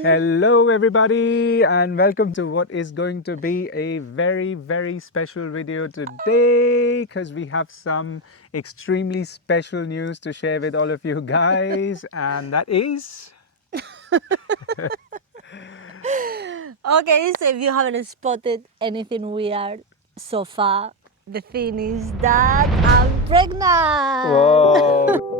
Hello, everybody, and welcome to what is going to be a very, very special video today because we have some extremely special news to share with all of you guys, and that is. Okay, so if you haven't spotted anything weird so far, the thing is that I'm pregnant. Whoa!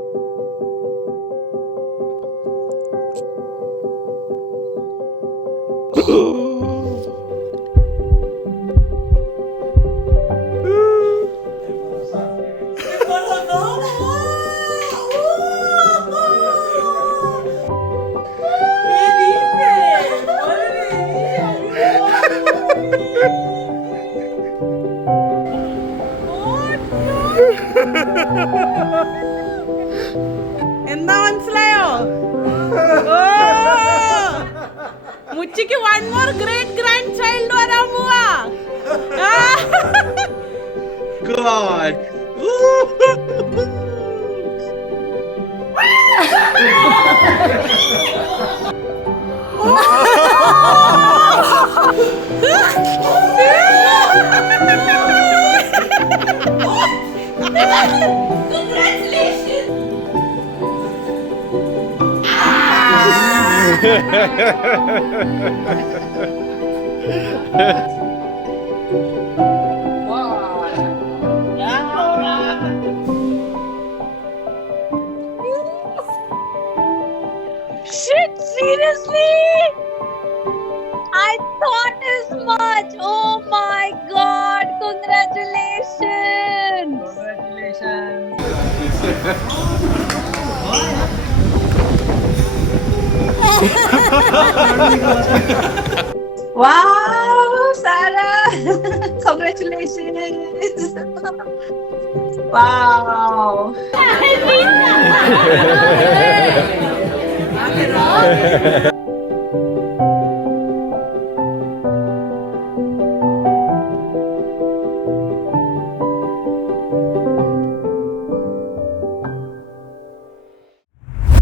എന്താ മനസ്സിലായോ ഓ മുച്ചിക്ക് one more great grandchild വരാൻ പോവാ God. Shit, seriously? I thought as much. Oh my god, congratulations. Wow, Sarah. Congratulations. Wow.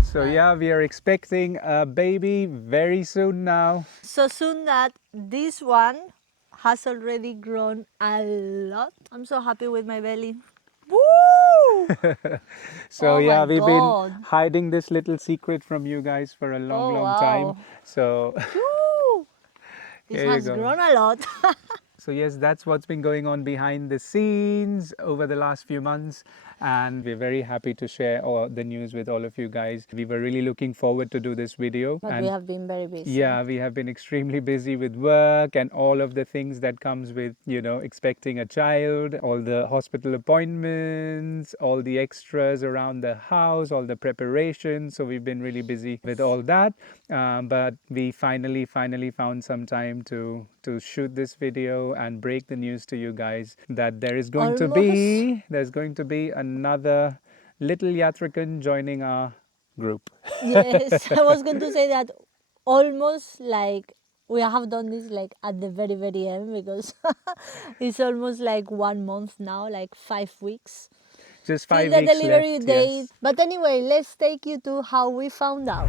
So, yeah, we are expecting a baby very soon now. So soon that this one has already grown a lot. I'm so happy with my belly. Woo! So Oh yeah, my we've been God. hiding this little secret from you guys for a long, Oh, long time. wow. So Woo! This here you has go. grown a lot. So yes, that's what's been going on behind the scenes over the last few months, and we're very happy to share all the news with all of you guys. We were really looking forward to do this video, But and we have been very busy. yeah, we have been extremely busy with work and all of the things that comes with, expecting a child, all the hospital appointments, all the extras around the house, all the preparations. So we've been really busy with all that. But we finally found some time to shoot this video and break the news to you guys that there's going to be another little Yatrikan joining our group. Yes, I was going to say that almost like we have done this like at the very, very end because it's almost like 1 month now, like 5 weeks. Just Till 5 the weeks delivery left. date. Yes. But anyway, let's take you to how we found out.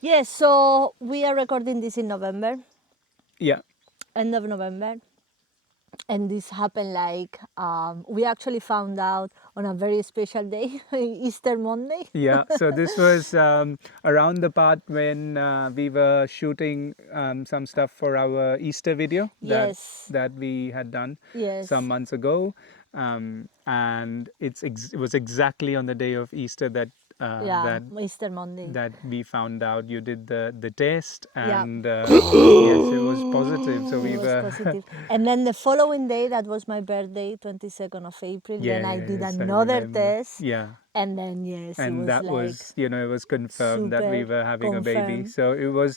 Yes, so we are recording this in November, Yeah. end of November. And this happened like we actually found out on a very special day, Easter Monday. Yeah. So this was around the part when we were shooting some stuff for our Easter video Yes. that we had done Yes. some months ago, and it was exactly on the day of Easter that Yeah, that Easter Monday. that we found out you did the test, Yeah. and yes, it was positive. So we It was were. positive. And then the following day, that was my birthday, 22nd of April. Then I did Yes, I another remember. test. Yeah. And then, yes, it And was that like was, it was confirmed that we super were having a baby. confirmed. So it was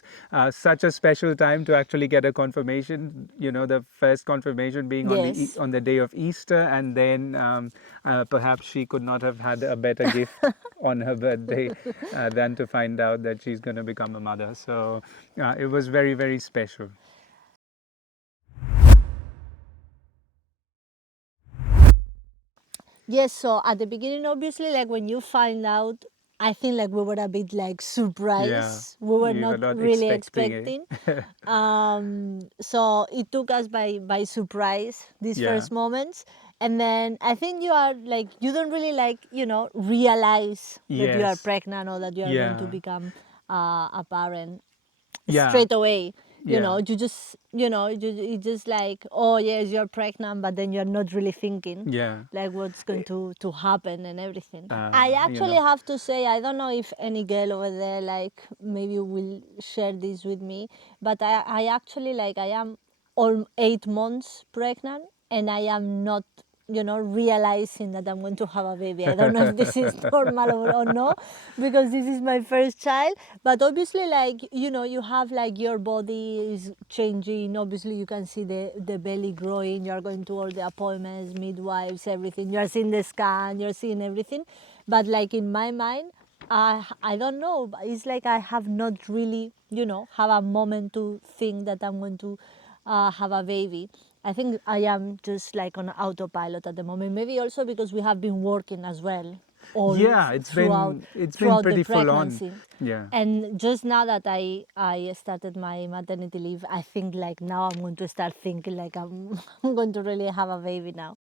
such a special time to actually get a confirmation. The first confirmation being Yes. on the day of Easter, and then perhaps she could not have had a better gift on her birthday than to find out that she's going to become a mother. So it was very, very special. Yes, so at the beginning, obviously, like when you find out, I think like we were a bit like surprised. We were You were not not really expecting expecting. it. So it took us by surprise these Yeah. first moments, and then I think you are like you don't really like realize that you are Yes. pregnant or that you are going to Yeah. become a parent Yeah. straight away. Yeah. You just you just like, oh yes, you're pregnant, but then you're not really thinking Yeah. like what's going to happen and everything. Uh, I you actually know. have to say, I don't know if any girl over there like maybe will share this with me, but I actually like I am all 8 months pregnant, and I am not realizing that I'm going to have a baby. I don't know if this is normal or no, because this is my first child. But obviously, like you have like your body is changing. Obviously, you can see the belly growing. You're going to all the appointments, midwives, everything. You're seeing the scan. You're seeing everything. But like in my mind, I don't know. It's like I have not really have a moment to think that I'm going to have a baby. I think I am just like on autopilot at the moment. Maybe also because we have been working as well all Yeah, it's been throughout the pretty full on. pregnancy. Yeah. And just now that I started my maternity leave, I think like now I'm going to start thinking like I'm I'm going to really have a baby now.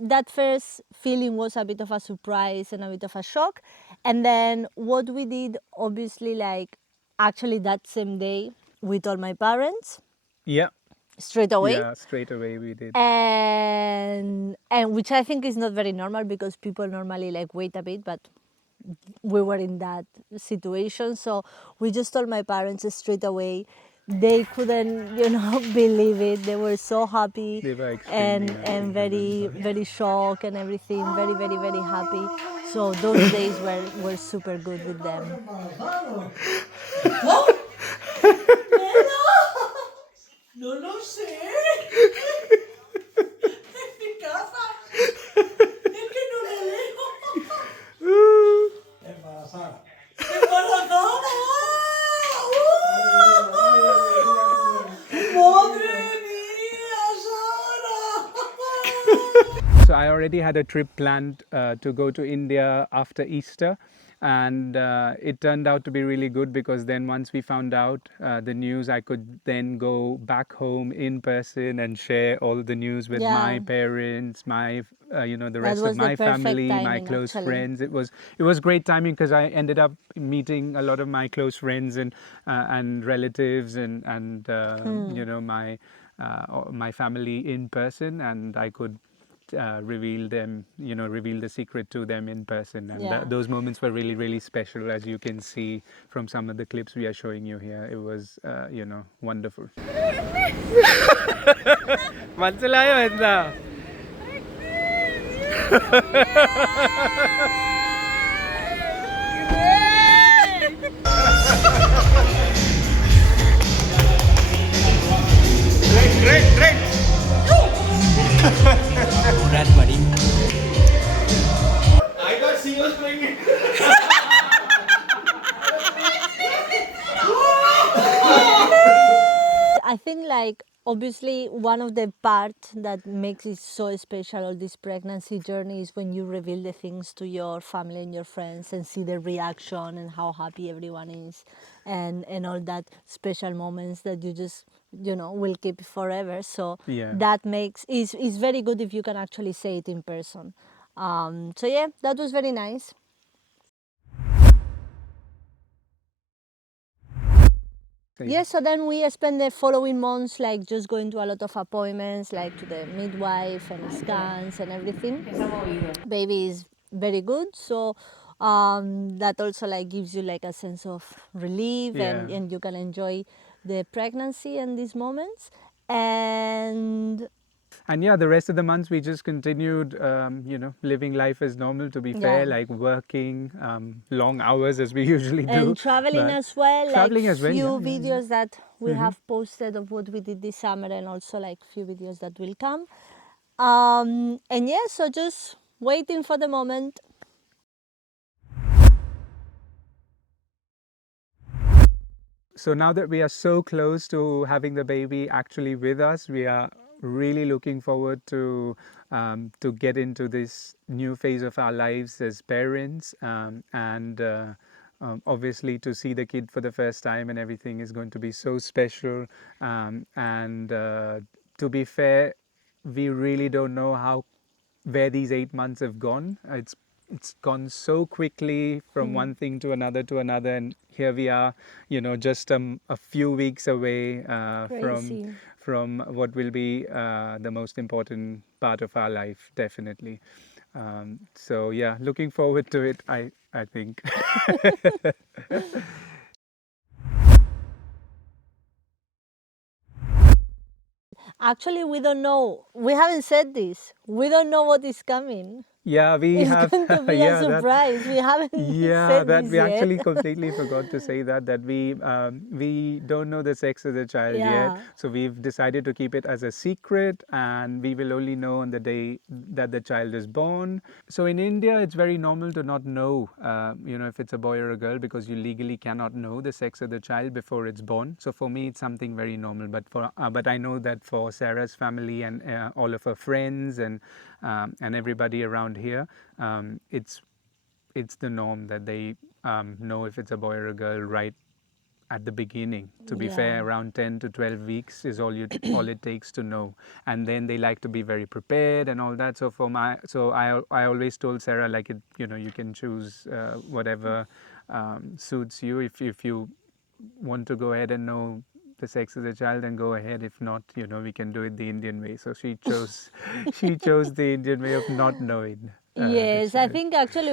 That first feeling was a bit of a surprise and a bit of a shock. And then what we did, obviously, like actually that same day, we told my parents Yeah. straight away. Yeah. Straight away we did. And which I think is not very normal, because people normally like wait a bit, but we were in that situation, so we just told my parents straight away. They couldn't believe it. They were so happy They were extremely and happy, I very remember. very shocked and everything, very very very happy. So those days were super good with them. No lo sé. En mi casa. Es que no le leo. Embarazada. ¡Embarazada! ¡Madre mía, Sara! So I already had a trip planned to go to India after Easter, and it turned out to be really good, because then once we found out the news, I could then go back home in person and share all the news with my Yeah, parents, my the that rest of was the my perfect family, my timing close actually. friends. It was great timing, because I ended up meeting a lot of my close friends and relatives and my family in person, and I could reveal the secret to them in person. And Yeah. those moments were really, really special, as you can see from some of the clips we are showing you here. It was, wonderful. മനസ്സിലായോ എന്താ Congrats, buddy. I got serious playing. I think like obviously one of the part that makes it so special, all this pregnancy journey, is when you reveal the things to your family and your friends and see the reaction and how happy everyone is, and all that special moments that you just will keep forever. So Yeah. that makes is very good if you can actually say it in person. So yeah, that was very nice. Yeah, so then we spent the following months like just going to a lot of appointments, like to the midwife and scans and everything. Baby is very good, so that also like gives you like a sense of relief, Yeah. and you can enjoy the pregnancy and these moments. And And yeah, the rest of the months we just continued, living life as normal, to be fair, yeah, like working long hours as we usually do. and traveling But as well, like traveling as well, few yeah, yeah, yeah. videos that we have posted of what we did this summer, and also like few videos that will come. And yeah, so just waiting for the moment. so now that we are so close to having the baby actually with us, we are really looking forward to get into this new phase of our lives as parents, and obviously to see the kid for the first time and everything is going to be so special. And To be fair, we really don't know how where these 8 months have gone. It's gone so quickly from one thing to another, and here we are, just a few weeks away Crazy. from what will be the most important part of our life, definitely. So yeah, looking forward to it. I think. Actually, we don't know. We haven't said this. We don't know what is coming. Yeah, we It's have. going to be a Yeah, that. surprise. We haven't Yeah, said that this we yet. actually completely forgot to say that we don't know the sex of the child yet, Yeah. so we've decided to keep it as a secret, and we will only know on the day that the child is born. So in India, it's very normal to not know, if it's a boy or a girl, because you legally cannot know the sex of the child before it's born. So for me, it's something very normal. But I know that for Sarah's family and all of her friends and everybody around here, it's the norm that they know if it's a boy or a girl right at the beginning. To be Yeah. fair, around 10 to 12 weeks is all it takes to know, and then they like to be very prepared and all that. So I always told Sarah, like, you can choose whatever suits you. If you want to go ahead and know the sex of the child, then go ahead. If not, we can do it the Indian way. So she chose she chose the Indian way of not knowing the Yes, I child. think actually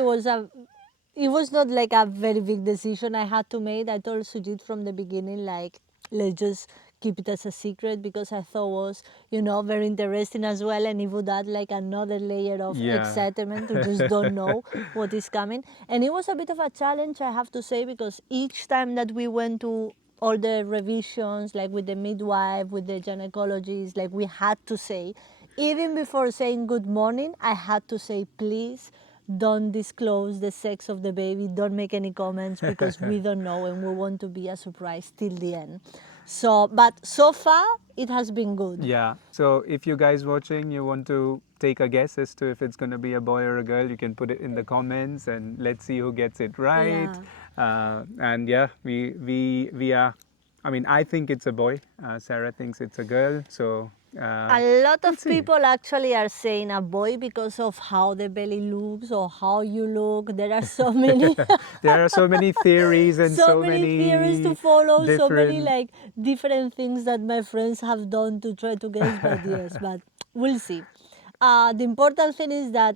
it was not like a very big decision I had to make. I told Sujit from the beginning, like, let's just keep it as a secret because I thought was, very interesting as well, and it would add like another layer of Yeah. excitement to just don't know what is coming. And it was a bit of a challenge, I have to say, because each time that we went to all the revisions, like with the midwife, with the gynecologist, like we had to say, even before saying good morning, I had to say, please don't disclose the sex of the baby, don't make any comments because we don't know and we want to be a surprise till the end. So, but so far it has been good. Yeah. So if you guys watching, you want to take a guess as to if it's going to be a boy or a girl, you can put it in the comments, and let's see who gets it right. Yeah. And yeah, we are. I mean, I think it's a boy. Sarah thinks it's a girl. So A lot we'll of see. people actually are saying a boy because of how the belly looks or how you look. There are so many There are so many theories and so so many theories to many follow, so many different. like different things that my friends have done to try to guess, but yes, but we'll see. The important thing is that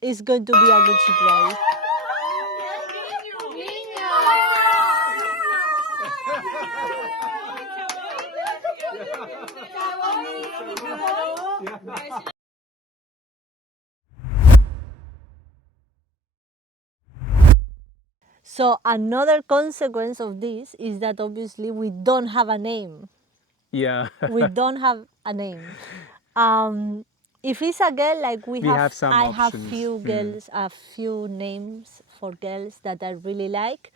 it's going to be a good surprise. So another consequence of this is that obviously we don't have a name. Yeah. We don't have a name. Um, if it's a girl, like We have some I have options. few girls, a few names for girls that I really like,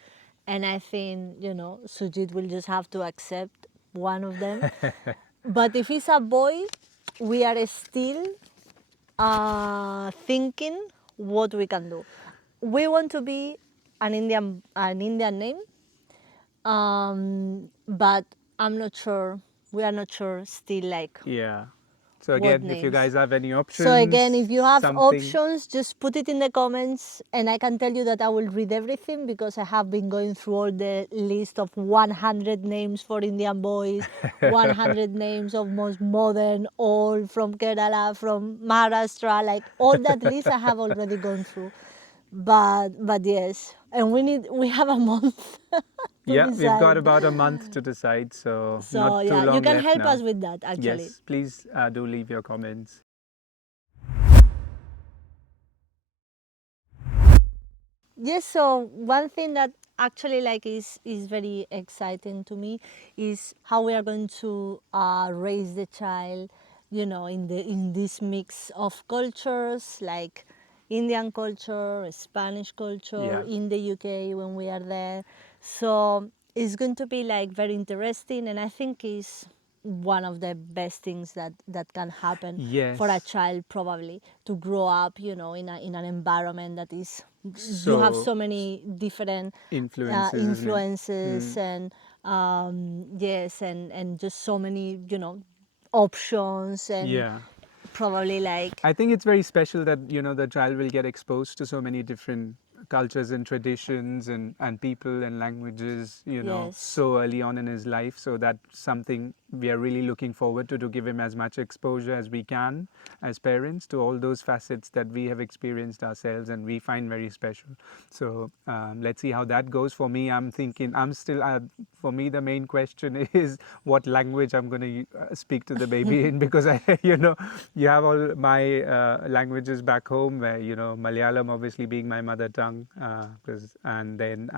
and I think Sujit will just have to accept one of them. But if it's a boy, we are still thinking what we can do. We want to be an Indian name, but I'm not sure. We are not sure still, like Yeah. So what again, if you names. guys have any So again, options, if you have something. options, just put it in the comments, and I can tell you that I will read everything because I have been going through all the list of 100 names for Indian boys, 100 names of most modern, all from Kerala, from Maharashtra, like all that list I have already gone through. But yes, and we have a month to Yeah, we've got decide. about a month to decide, so not So too yeah, you long can left help us now. with that actually. Yes, please do leave your comments. Yes, so one thing that actually like is very exciting to me is how we are going to raise the child, in this mix of cultures, like Indian culture, Spanish culture, Yeah. in the UK when we are there. So it's going to be like very interesting, and I think is one of the best things that can happen for a Yes. child, probably, to grow up, in an environment that is, you have So so many different influences, isn't it? influences, and yes, and just so many, options, and Yeah. probably like, I think it's very special that the child will get exposed to so many different cultures and traditions and people and languages yes, so early on in his life. So that's something we are really looking forward to give him as much exposure as we can as parents to all those facets that we have experienced ourselves and we find very special. So let's see how that goes. For me, I'm thinking for me the main question is what language I'm going to speak to the baby in, because you have all my languages back home, where Malayalam obviously being my mother tongue, and then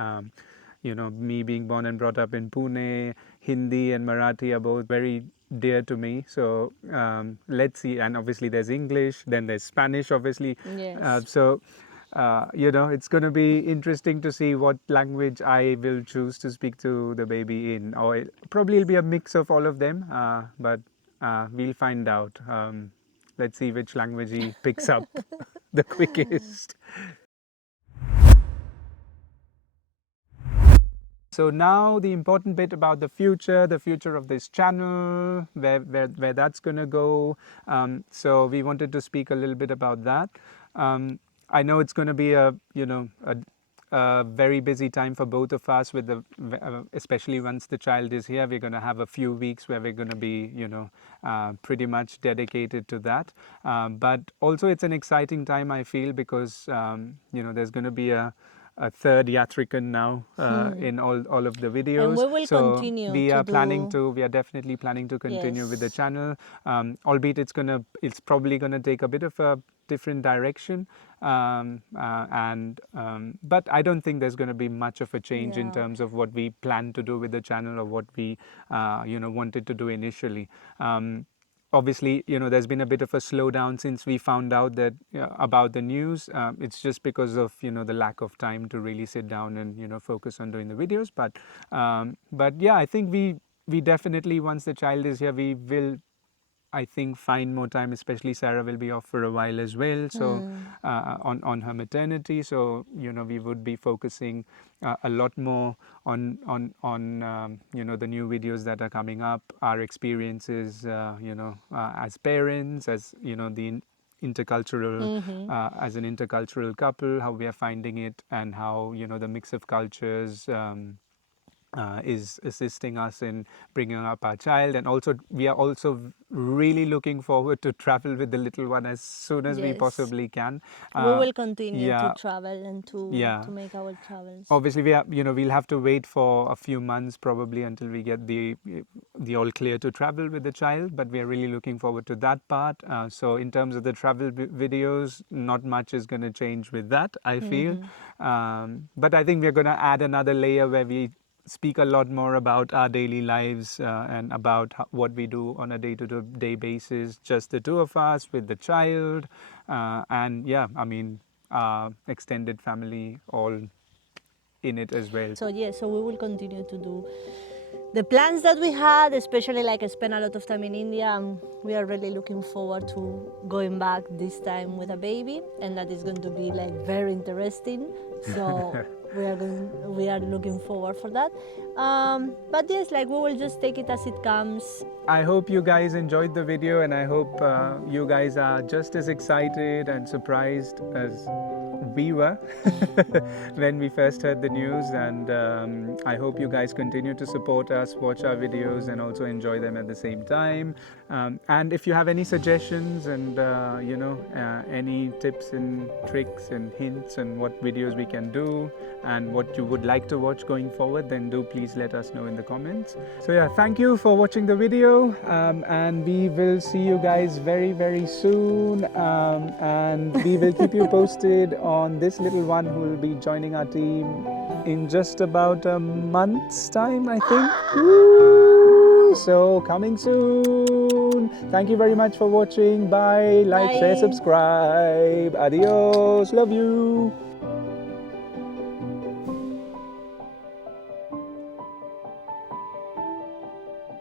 me being born and brought up in Pune, Hindi and Marathi are both very dear to me. So let's see. And obviously there's English, then there's Spanish, obviously. yes. It's going to be interesting to see what language I will choose to speak to the baby in. Or probably it'll be a mix of all of them, but we'll find out. Let's see which language he picks up the quickest. So now the important bit about the future of this channel, where that's going to go. So we wanted to speak a little bit about that. I know it's going to be a very busy time for both of us, especially once the child is here. We're going to have a few weeks where we're going to be pretty much dedicated to that. But also it's an exciting time, I feel, because there's going to be a third Yatrikan now in all of the And videos. we will So continue we to are do, definitely planning to continue with the yes, channel, albeit it's probably gonna take a bit of a different direction, but I don't think there's going to be much of a change in no. terms of what we plan to do with the channel or what we wanted to do initially. Obviously, there's been a bit of a slowdown since we found out that about the news. It's just because of the lack of time to really sit down and focus on doing the videos. But yeah, I think we definitely, once the child is here, we will, I think, find more time. Especially Sarah will be off for a while as well, so on her maternity. So we would be focusing a lot more on the new videos that are coming up, our experiences, as parents, as the intercultural, as an intercultural couple, how we are finding it, and how the mix of cultures is assisting us in bringing up our child. And also we are also really looking forward to travel with the little one as soon as we Yes. possibly can. We will continue to Yeah, travel and yeah. to make our travels. Obviously we'll have to wait for a few months probably until we get the all clear to travel with the child, but we are really looking forward to that part. So in terms of the travel videos, not much is going to change with that, I feel. But I think we're going to add another layer where we speak a lot more about our daily lives, and about what we do on a day-to-day basis, just the two of us with the child, and yeah, I mean, extended family all in it as well. So yeah, so we will continue to do the plans that we had, especially like I spent a lot of time in India, and we are really looking forward to going back this time with a baby, and that is going to be like very interesting. So we are looking forward for that. But yes, like we will just take it as it comes. I hope you guys enjoyed the video, and I hope you guys are just as excited and surprised as we were when we first heard the news. And I hope you guys continue to support us, watch our videos, and also enjoy them at the same time. And if you have any suggestions and any tips and tricks and hints and what videos we can do and what you would like to watch going forward, then do please let us know in the comments. So yeah, thank you for watching the video, and we will see you guys very, very soon, and we will keep you posted on this little one who will be joining our team in just about a month's time, I think. Woo! So coming soon. Thank you very much for watching. Bye. Like, share, Bye. subscribe. Adios. Love you.